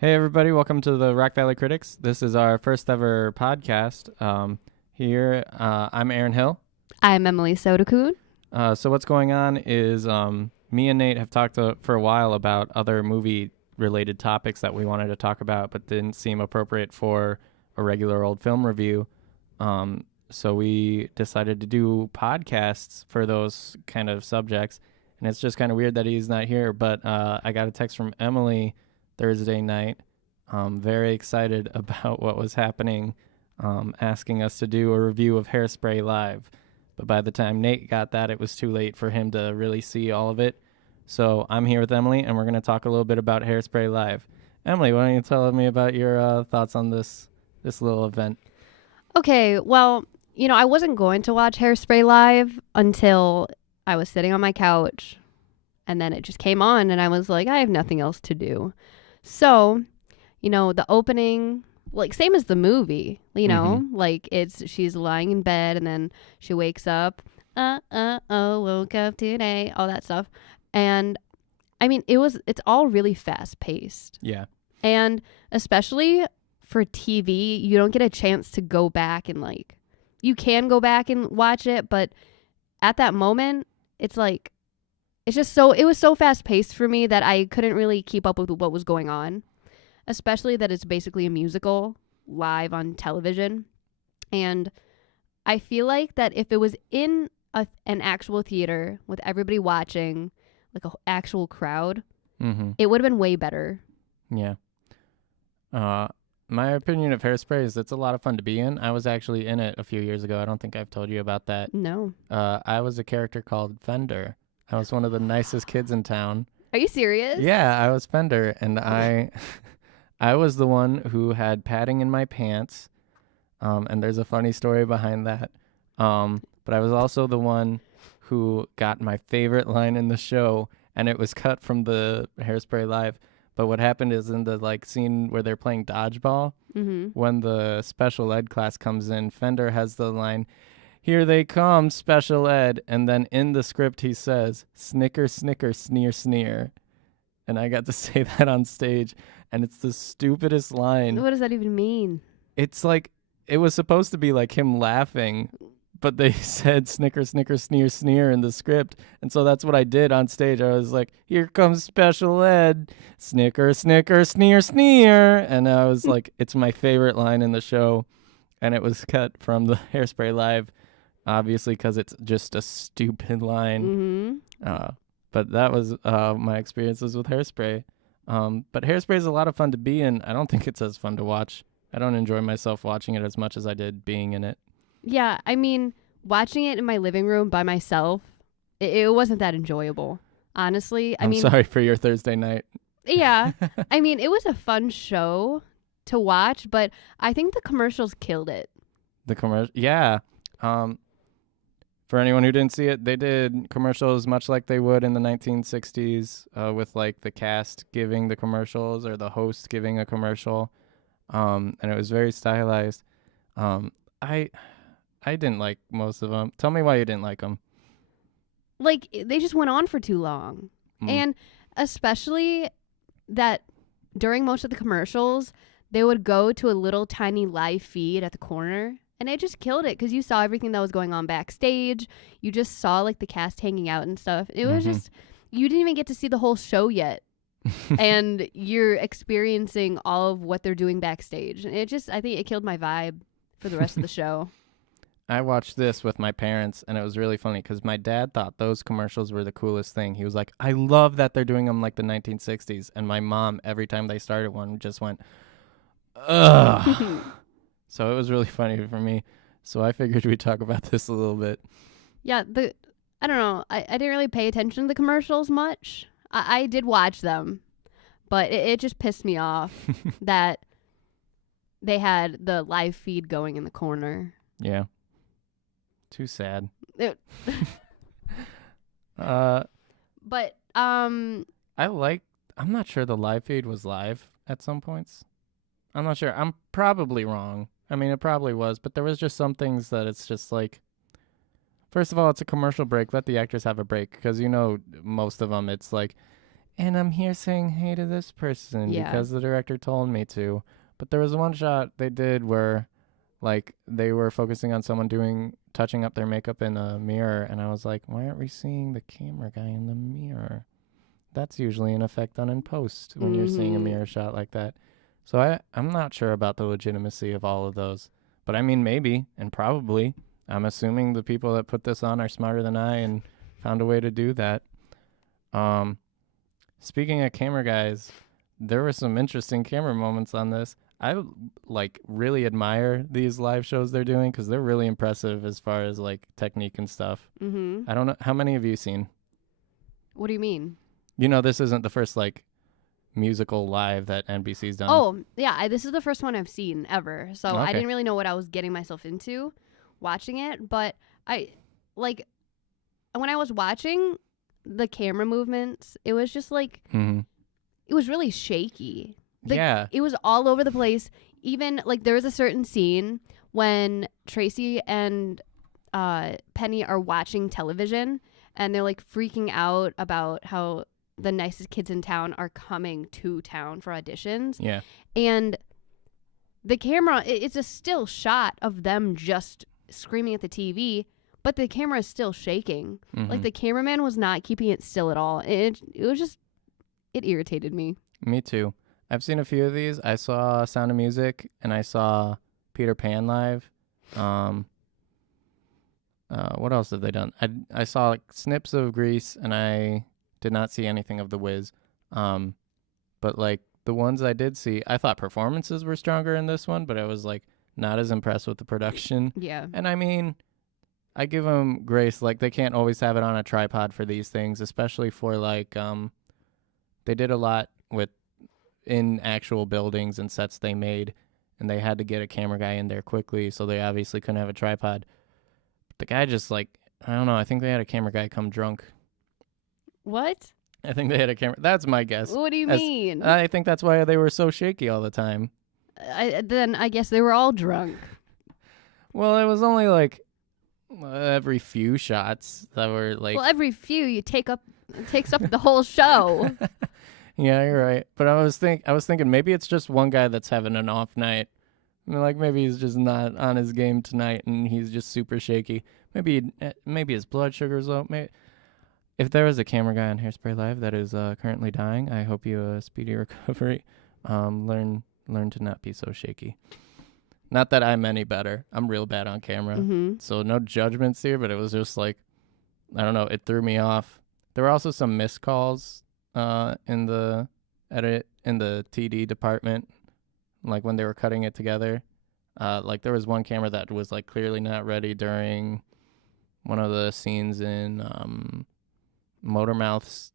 Hey everybody, welcome to the Rock Valley Critics. This is our first ever podcast. I'm Aaron Hill. I'm Emily Sotakoun. So what's going on is me and Nate have talked for a while about other movie-related topics that we wanted to talk about, but didn't seem appropriate for a regular old film review. So we decided to do podcasts for those kind of subjects, and it's just kind of weird that he's not here. But I got a text from Emily Thursday night, very excited about what was happening, asking us to do a review of Hairspray live. But by the time Nate got that, it was too late for him to really see all of it. So I'm here with Emily, and we're going to talk a little bit about Hairspray live. Emily, why don't you tell me about your thoughts on this little event? Okay, well, I wasn't going to watch Hairspray live until I was sitting on my couch, and then it just came on, and I was like, I have nothing else to do. So, the opening, like, same as the movie, like, she's lying in bed, and then she wakes up, woke up today, all that stuff. And, I mean, it's all really fast-paced. Yeah. And especially for TV, you don't get a chance to go back and, like, you can go back and watch it, but at that moment, it's like, it was so fast paced for me that I couldn't really keep up with what was going on, especially that it's basically a musical live on television. And I feel like that if it was in an actual theater with everybody watching, like an actual crowd, it would have been way better. Yeah. My opinion of Hairspray is it's a lot of fun to be in. I was actually in it a few years ago. I don't think I've told you about that. No. I was a character called Fender. I was one of the nicest kids in town. Are you serious? Yeah, I was Fender, and I was the one who had padding in my pants, and there's a funny story behind that. But I was also the one who got my favorite line in the show, and it was cut from the Hairspray Live. But what happened is in the scene where they're playing dodgeball, when the special ed class comes in, Fender has the line, "Here they come, special ed." And then in the script he says, "Snicker, snicker, sneer, sneer." And I got to say that on stage, and it's the stupidest line. What does that even mean? It's like, it was supposed to be like him laughing, but they said "snicker, snicker, sneer, sneer" in the script. And so that's what I did on stage. I was like, "Here comes special ed, snicker, snicker, sneer, sneer." And I was like, it's my favorite line in the show. And it was cut from the Hairspray Live, obviously, because it's just a stupid line. But that was my experiences with Hairspray. But Hairspray is a lot of fun to be in. I don't think it's as fun to watch. I don't enjoy myself watching it as much as I did being in it. Yeah, I mean, watching it in my living room by myself, it wasn't that enjoyable, honestly. I'm sorry for your Thursday night. Yeah, I mean, it was a fun show to watch, but I think the commercials killed it. The commercial, yeah. For anyone who didn't see it, they did commercials much like they would in the 1960s, with like the cast giving the commercials or the host giving a commercial, and it was very stylized. I didn't like most of them. Tell me why you didn't like them. Like, they just went on for too long. And especially that during most of the commercials, they would go to a little tiny live feed at the corner. And it just killed it because you saw everything that was going on backstage. You just saw, like, the cast hanging out and stuff. It was just, you didn't even get to see the whole show yet. And you're experiencing all of what they're doing backstage. And I think it killed my vibe for the rest of the show. I watched this with my parents, and it was really funny because my dad thought those commercials were the coolest thing. He was like, "I love that they're doing them like the 1960s." And my mom, every time they started one, just went, "Ugh." So it was really funny for me. So I figured we'd talk about this a little bit. Yeah, I don't know. I didn't really pay attention to the commercials much. I did watch them, but it just pissed me off that they had the live feed going in the corner. Yeah. Too sad. But I'm not sure the live feed was live at some points. I'm not sure. I'm probably wrong. I mean, it probably was, but there was just some things that it's just like, first of all, it's a commercial break. Let the actors have a break because, most of them, it's like, and I'm here saying hey to this person because the director told me to. But there was one shot they did where, like, they were focusing on someone touching up their makeup in a mirror, and I was like, why aren't we seeing the camera guy in the mirror? That's usually an effect done in post when you're seeing a mirror shot like that. So I'm not sure about the legitimacy of all of those. But I mean, maybe and probably. I'm assuming the people that put this on are smarter than I and found a way to do that. Speaking of camera guys, there were some interesting camera moments on this. I really admire these live shows they're doing because they're really impressive as far as like technique and stuff. Mm-hmm. I don't know, how many have you seen? What do you mean? You know, this isn't the first like musical live that NBC's done. Oh, yeah. This is the first one I've seen ever. So Okay. I didn't really know what I was getting myself into watching it. But when I was watching the camera movements, it was just like, it was really shaky. It was all over the place. Even like there was a certain scene when Tracy and Penny are watching television and they're like freaking out about how the nicest kids in town are coming to town for auditions. Yeah. And the camera, it's a still shot of them just screaming at the TV, but the camera is still shaking. Like the cameraman was not keeping it still at all. It was just, it irritated me. Me too. I've seen a few of these. I saw Sound of Music and I saw Peter Pan live. What else have they done? I saw like snips of Grease and I did not see anything of The Wiz. But like the ones I did see, I thought performances were stronger in this one, but I was like not as impressed with the production. Yeah. And I mean, I give them grace. Like they can't always have it on a tripod for these things, especially for like, they did a lot in actual buildings and sets they made, and they had to get a camera guy in there quickly, so they obviously couldn't have a tripod. But the guy just like, I don't know, I think they had a camera guy come drunk. What? I think they had a camera. That's my guess. What do you mean? I think that's why they were so shaky all the time. Then I guess they were all drunk. Well, it was only like every few shots that were like. Well, every few it takes up the whole show. Yeah, you're right. But I was thinking maybe it's just one guy that's having an off night. I mean, like maybe he's just not on his game tonight and he's just super shaky. Maybe his blood sugar's low. Maybe if there is a camera guy on Hairspray Live that is currently dying, I hope you a speedy recovery. Learn to not be so shaky. Not that I'm any better. I'm real bad on camera. So no judgments here, but it was just like, I don't know, it threw me off. There were also some missed calls in the TD department, like when they were cutting it together. Like there was one camera that was like clearly not ready during one of the scenes in Motormouth's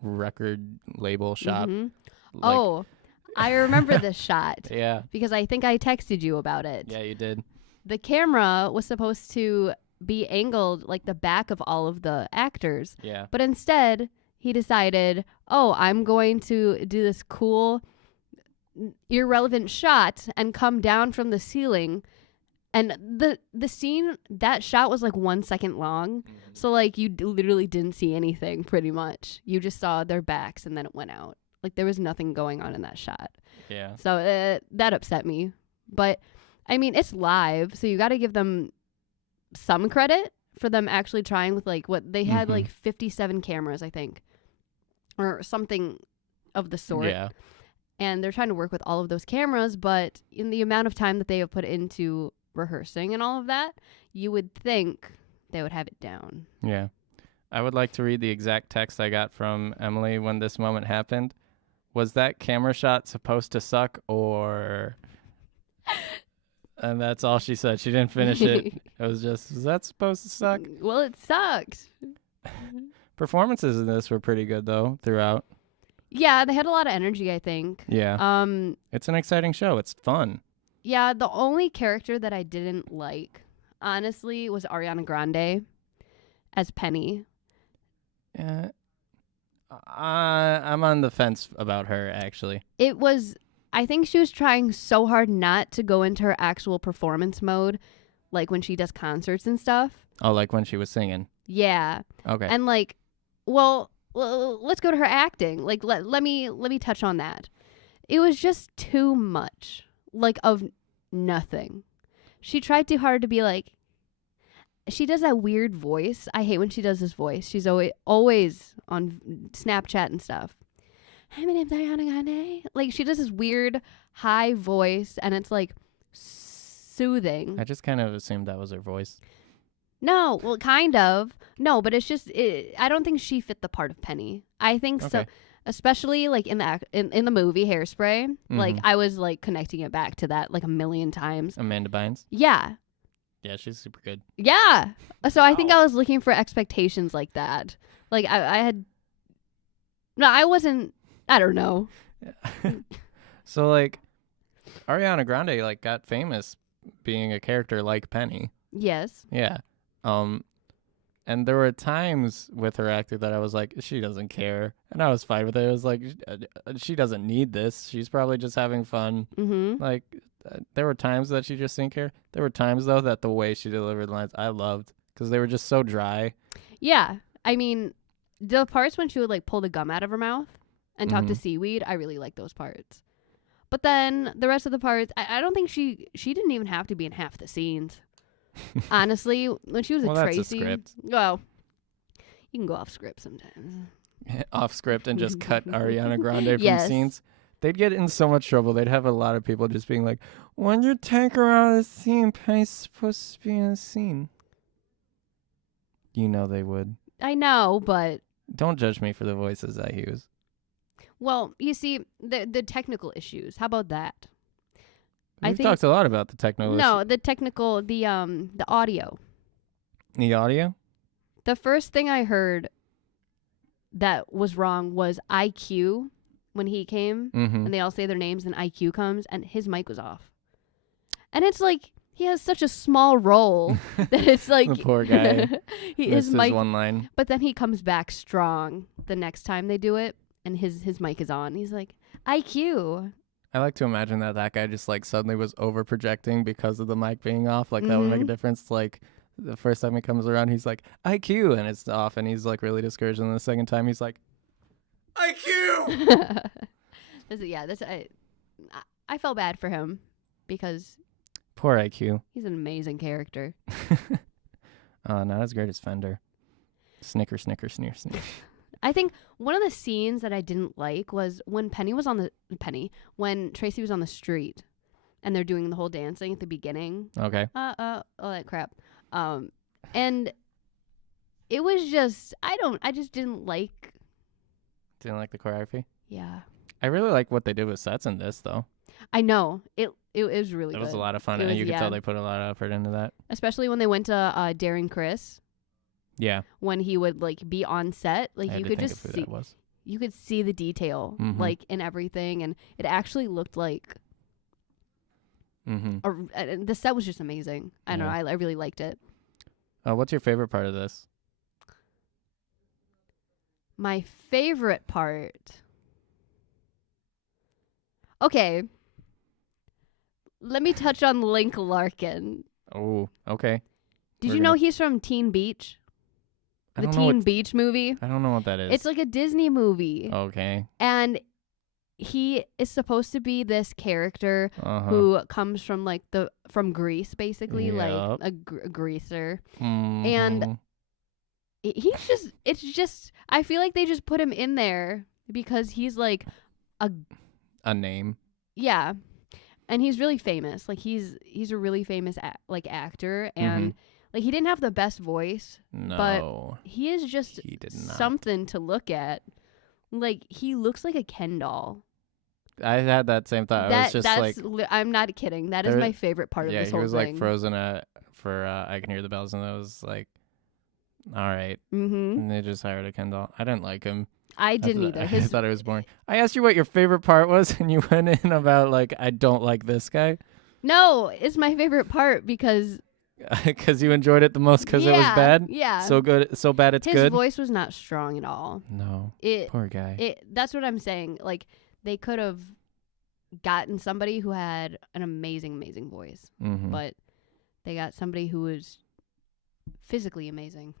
record label shop. Like, I remember this shot. Yeah. Because I think I texted you about it. Yeah, you did. The camera was supposed to be angled like the back of all of the actors. Yeah. But instead, he decided, I'm going to do this cool, irrelevant shot and come down from the ceiling. And the scene, that shot was like 1 second long. So like you literally didn't see anything pretty much. You just saw their backs and then it went out. Like there was nothing going on in that shot. Yeah. So that upset me. But I mean, it's live, so you got to give them some credit for them actually trying with like what they had, like 57 cameras, I think, or something of the sort. Yeah. And they're trying to work with all of those cameras, but in the amount of time that they have put into rehearsing and all of that, you would think they would have it down. Yeah. I would like to read the exact text I got from Emily when this moment happened. Was that camera shot supposed to suck or... And that's all she said. She didn't finish it. It was just, was that supposed to suck? Well, it sucked. Performances in this were pretty good, though, throughout. Yeah, they had a lot of energy, I think. Yeah. It's an exciting show. It's fun. Yeah, the only character that I didn't like, honestly, was Ariana Grande as Penny. Yeah. I'm on the fence about her, actually. It was... I think she was trying so hard not to go into her actual performance mode, like when she does concerts and stuff. Oh, like when she was singing. Yeah. Okay. And like, well, let's go to her acting. Like let me touch on that. It was just too much, like, of nothing. She tried too hard to be like. She does that weird voice. I hate when she does this voice. She's always on Snapchat and stuff. Hi, my name's Ariana Grande. Like, she does this weird high voice, and it's like soothing. I just kind of assumed that was her voice. No, well, kind of. No, but it's just I don't think she fit the part of Penny. I think so, especially like in the movie Hairspray. Mm-hmm. Like, I was like connecting it back to that like a million times. Amanda Bynes. Yeah. Yeah, she's super good. Yeah. So I think I was looking for expectations like that. Like I had. No, I wasn't. I don't know. So like, Ariana Grande like got famous being a character like Penny. Yes. Yeah. And there were times with her acting that I was like, she doesn't care, and I was fine with it. It was like, she doesn't need this. She's probably just having fun. Mm-hmm. Like, there were times that she just didn't care. There were times though that the way she delivered lines I loved because they were just so dry. Yeah, I mean, the parts when she would like pull the gum out of her mouth and talk to seaweed, I really like those parts. But then the rest of the parts, I don't think she didn't even have to be in half the scenes. Honestly, when she was Well, a that's a Tracy, script. well, you can go off script sometimes. Off script and just cut Ariana Grande from Yes. scenes. They'd get in so much trouble. They'd have a lot of people just being like, when you take her out of the scene, Penny's supposed to be in a scene. You know they would. I know, but Don't judge me for the voices I use. well, you see the technical issues. How about that? We've talked a lot about the technical No, the technical, the audio. The audio? The first thing I heard that was wrong was IQ when he came, Mm-hmm. and they all say their names, and IQ comes, and his mic was off. And it's like, he has such a small role that it's like... The poor guy. his mic, one line. but then he comes back strong the next time they do it, and his mic is on. He's like, IQ. I like to imagine that guy just like suddenly was over projecting because of the mic being off. Like that would make a difference. Like the first time he comes around, he's like IQ and it's off, and he's like really discouraged. And the second time, he's like IQ. I felt bad for him because Poor IQ. he's an amazing character. Not as great as Fender. Snicker, snicker, sneer, sneer. I think one of the scenes that I didn't like was when when Tracy was on the street and they're doing the whole dancing at the beginning. Okay. All that crap. And it was just, I just didn't like. Didn't like the choreography. Yeah. I really like what they did with sets in this though. I know. It was really good. It was a lot of fun, and you could tell they put a lot of effort into that. Especially when they went to Daring Chris. Yeah. When he would like be on set, like you could just see, you could see the detail like in everything, and it actually looked like the set was just amazing. I don't know, I really liked it. What's your favorite part of this? My favorite part. Okay. Let me touch on Link Larkin. Oh, okay. Did you know he's from Teen Beach? The Teen Beach movie? I don't know what that is. It's like a Disney movie. Okay. And he is supposed to be this character who comes from like from Greece, basically, like a greaser. And it's just, I feel like they just put him in there because he's like a name. Yeah. And he's really famous. Like he's a really famous actor, and like he didn't have the best voice, but he is just something to look at. Like he looks like a Ken doll. I had that same thought. I was just like, I'm not kidding. That is my favorite part of this whole thing. Yeah, he was like frozen for I Can Hear the Bells, and I was like, all right. And they just hired a Ken doll. I didn't like him. I didn't either. I thought it was boring. I asked you what your favorite part was, and you went in about like, I don't like this guy. No, it's my favorite part because you enjoyed it the most because it was bad. Yeah, so good, so bad it's good. His voice was not strong at all. No, poor guy. That's what I'm saying. Like they could have gotten somebody who had an amazing voice, but they got somebody who was physically amazing.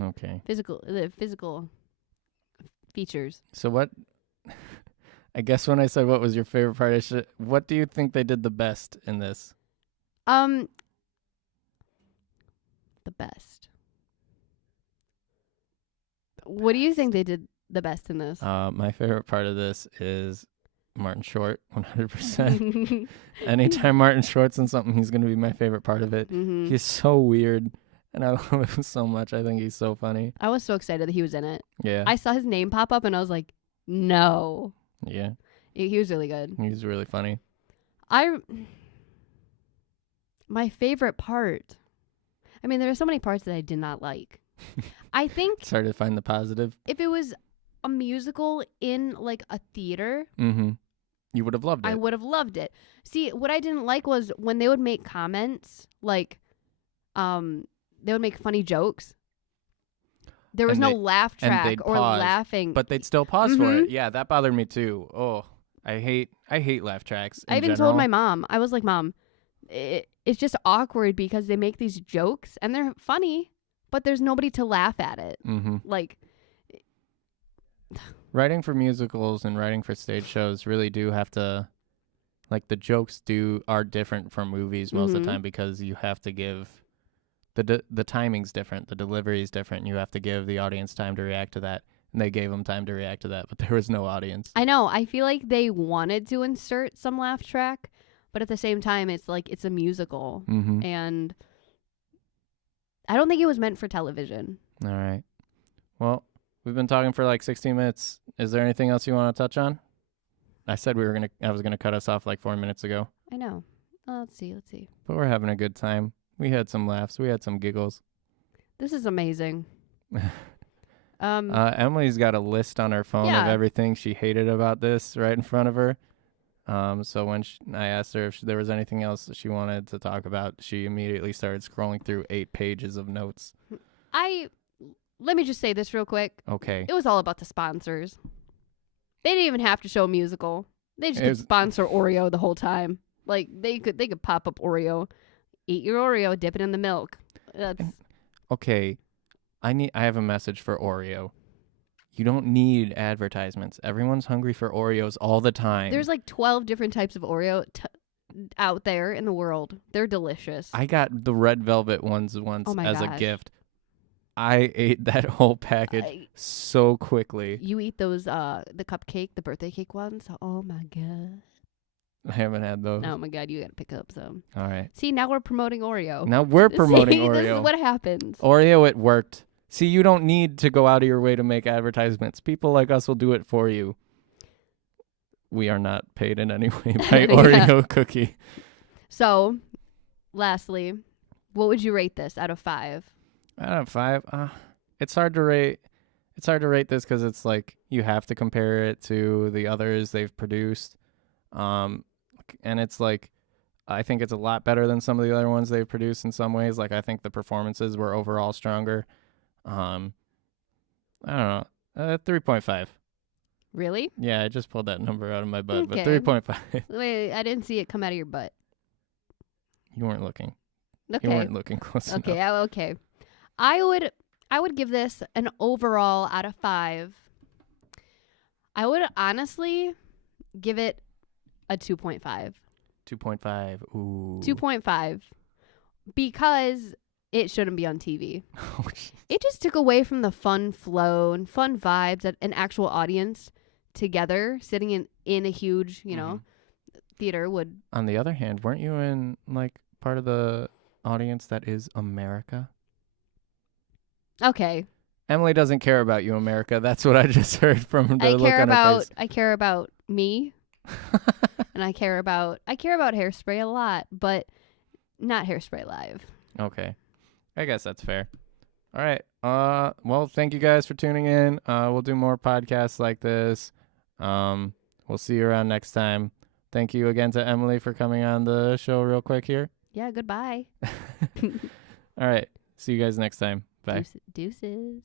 Okay. The physical features. So what? I guess when I said what was your favorite part, what do you think they did the best in this? The best. What do you think they did the best in this? My favorite part of this is Martin Short, 100%. Anytime Martin Short's in something, he's going to be my favorite part of it. Mm-hmm. He's so weird, and I love him so much. I think he's so funny. I was so excited that he was in it. Yeah. I saw his name pop up, and I was like, no. Yeah. He was really good. He's really funny. My favorite part. I mean, there are so many parts that I did not like. I think It's hard to find the positive. if it was a musical in like a theater, Mm-hmm. You would have loved it. I would have loved it. See, what I didn't like was when they would make comments, like, they would make funny jokes. There was And no they- laugh and track they'd or pause, laughing. But they'd still pause for it. Mhm. Yeah, that bothered me too. Oh, I hate laugh tracks. I even told my mom, I was like, Mom, it's just awkward because they make these jokes and they're funny, but there's nobody to laugh at it. Mm-hmm. Like, Writing for musicals and writing for stage shows really do have to, like, the jokes are different from movies most of Mhm. the time because you have to give the timing's different, the delivery's different. And you have to give the audience time to react to that, and they gave them time to react to that, but there was no audience. I know. I feel like they wanted to insert some laugh track, but at the same time, it's like it's a musical, Mm-hmm. and I don't think it was meant for television. All right. Well, we've been talking for like 16 minutes. Is there anything else you want to touch on? I said I was gonna cut us off like 4 minutes ago, I know. Let's see. but we're having a good time. We had some laughs. We had some giggles. This is amazing. Emily's got a list on her phone of Yeah. everything she hated about this right in front of her. So when I asked her if there was anything else that she wanted to talk about, she immediately started scrolling through 8 pages of notes. Let me just say this real quick. Okay. It was all about the sponsors. They didn't even have to show a musical. They just could sponsor Oreo the whole time. Like they could pop up Oreo, eat your Oreo, dip it in the milk. That's Okay. I have a message for Oreo. You don't need advertisements. Everyone's hungry for Oreos all the time. There's like 12 different types of Oreo out there in the world. They're delicious. I got the red velvet ones once Oh my as a gosh. gift. I ate that whole package so quickly. You eat those the cupcake, the birthday cake ones. Oh my god. I haven't had those. Oh my god, you gotta pick up some. All right. See, now we're promoting Oreo. Now we're promoting See, Oreo. This is what happens. Oreo, it worked. See, you don't need to go out of your way to make advertisements. People like us will do it for you. We are not paid in any way by Yeah. Oreo Cookie. So, lastly, what would you rate this out of 5? Out of 5, it's hard to rate. It's hard to rate this because it's like you have to compare it to the others they've produced, and it's like I think it's a lot better than some of the other ones they've produced in some ways. Like I think the performances were overall stronger. I don't know, 3.5. Really? Yeah, I just pulled that number out of my butt, Okay. but 3.5. Wait, I didn't see it come out of your butt. You weren't looking. Okay. You weren't looking close Okay. enough. Okay. I would give this an overall out of 5. I would honestly give it a 2.5. 2.5. Ooh. 2.5 because it shouldn't be on TV. Oh, jeez. It just took away from the fun flow and fun vibes that an actual audience together sitting in a huge, theater would. On the other hand, weren't you in like part of the audience that is America? Okay. Emily doesn't care about you, America. That's what I just heard from the look on her face. I care about me and I care about Hairspray a lot, but not Hairspray Live. Okay. I guess that's fair. All right. Well, thank you guys for tuning in. We'll do more podcasts like this. We'll see you around next time. Thank you again to Emily for coming on the show real quick here. Yeah, goodbye. All right. See you guys next time. Bye. Deuces.